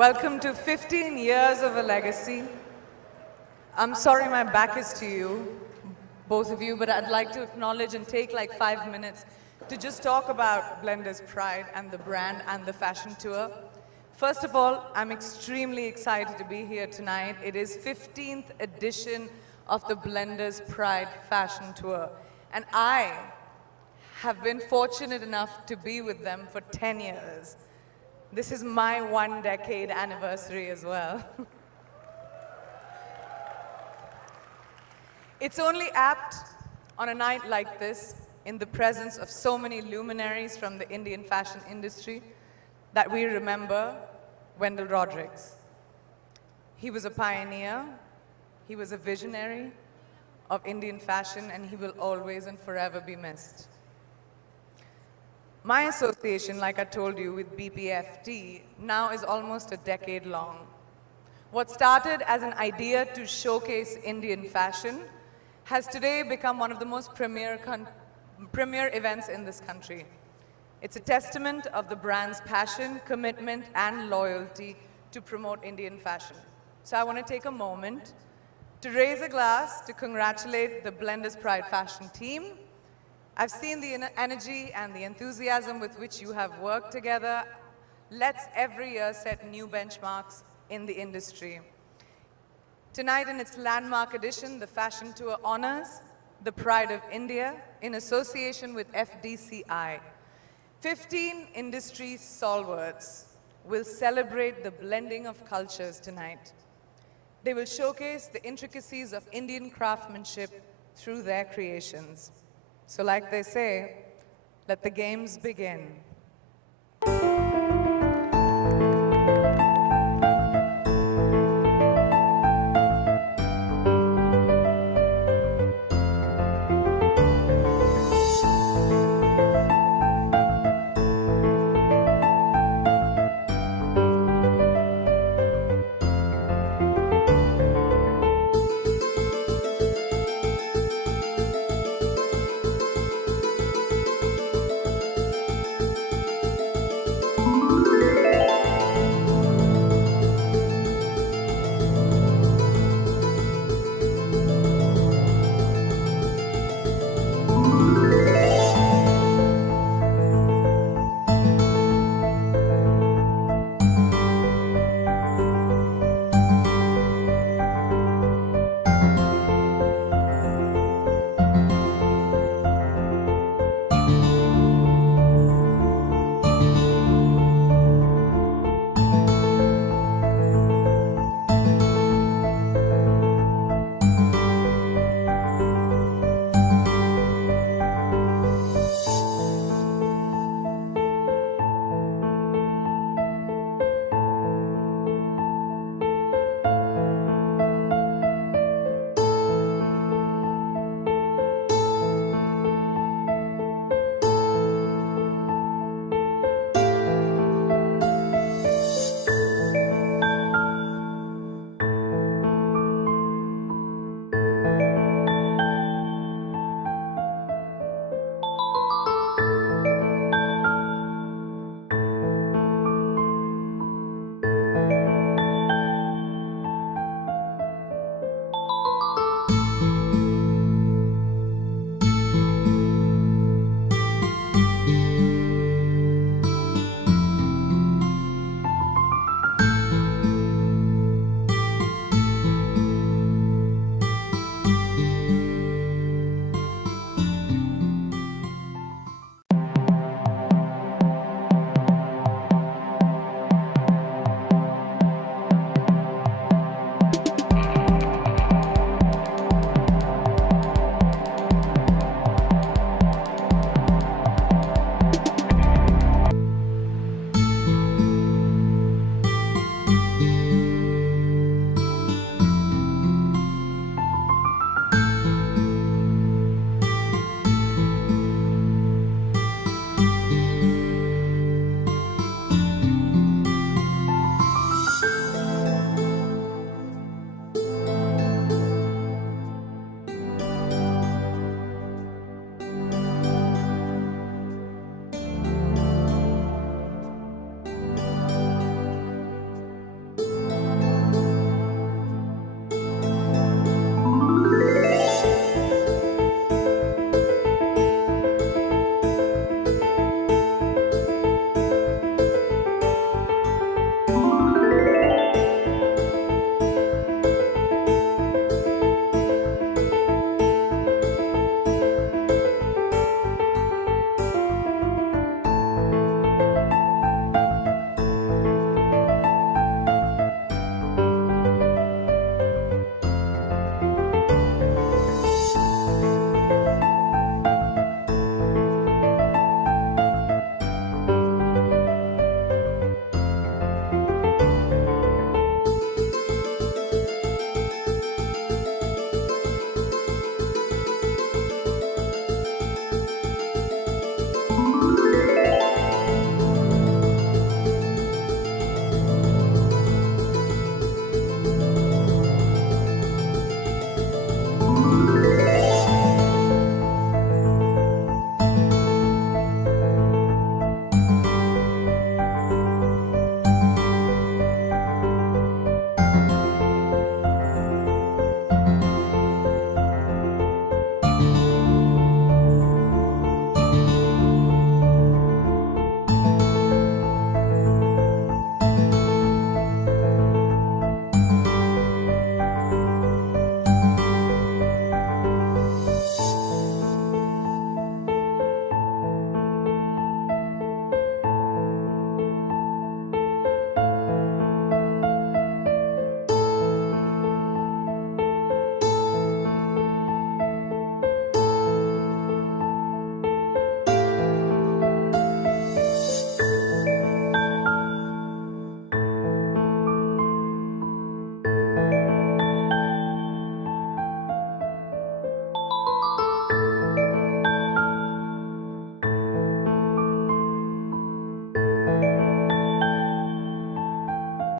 Welcome to 15 years of a legacy. I'm sorry my back is to you, both of you, but I'd like to acknowledge and take like 5 minutes to just talk about Blender's Pride and the brand and the fashion tour. First of all, I'm extremely excited to be here tonight. It is 15th edition of the Blender's Pride fashion tour, and I have been fortunate enough to be with them for 10 years. This is my 1 decade anniversary as well. It's only apt on a night like this, in the presence of so many luminaries from the Indian fashion industry, that we remember Wendell Rodrigues. He was a pioneer, he was a visionary of Indian fashion, and he will always and forever be missed. My association, like I told you, with BPFT now is almost a decade long. What started as an idea to showcase Indian fashion has today become one of the most premier events in this country. It's a testament of the brand's passion, commitment, and loyalty to promote Indian fashion. So I want to take a moment to raise a glass to congratulate the Blender's Pride fashion team. I've seen the energy and the enthusiasm with which you have worked together. Let's every year set new benchmarks in the industry. Tonight, in its landmark edition, the fashion tour honors the pride of India in association with FDCI. 15 industry stalwarts will celebrate the blending of cultures tonight. They will showcase the intricacies of Indian craftsmanship through their creations. So like they say, let the games begin.